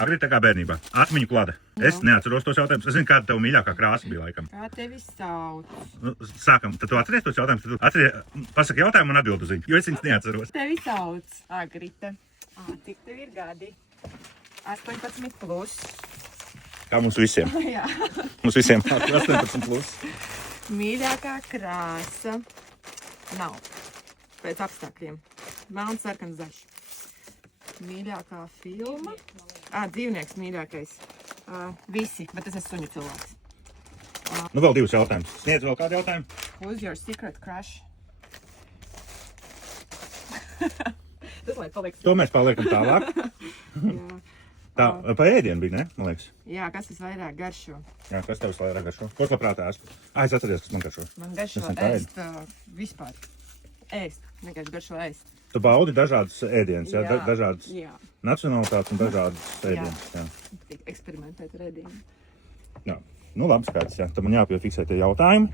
Agri tā kā bērnībā. Atmiņu klāda. Es neatceros tos jautājumus. Es zinu, kāda tev mīļākā krāsa bija laikam. Kā tevi sauc? Nu, sākam. Tad tu atceries tos jautājumus. Tad tu atceries, pasaki jautājumu un atbildu uz viņu. Jo es viņus neatceros. Tevi sauc Agrita. Cik tev ir gadi? 18 plus. Kā mums visiem. Jā. Mums visiem 18 plus. Mīļākā krāsa nav. Pēc apstākļiem. Melns, sarkans, zaļš. Mīļākā filma? Dzīvnieks mīļākais. Visi, bet es esmu suņu cilvēks. Nu vēl divus jautājumus. Sniedz vēl kādu jautājumu? Who's your secret crush? Tas lai paliks. To mēs paliekam tālāk. Jā. Tā, pa ēdienu bija, ne? Man liekas. Jā, kas visvairāk garšo? Jā, kas tev vislabāk garšo? Ko tu labprāt ēst? Es atceries, kas man garšo. Man garšo Tas tā ēst vispār. Ēst, vienkārši garšo ēst. Tu baudi dažādas ēdienas, jā? Jā. Dažādas Jā, nacionalitātes un dažādas ēdienas. Jā. tik eksperimentēt ar ēdienu. Jā. Nu labi, skaidrs, jā. Tad man jāpiefiksē tie jautājumi.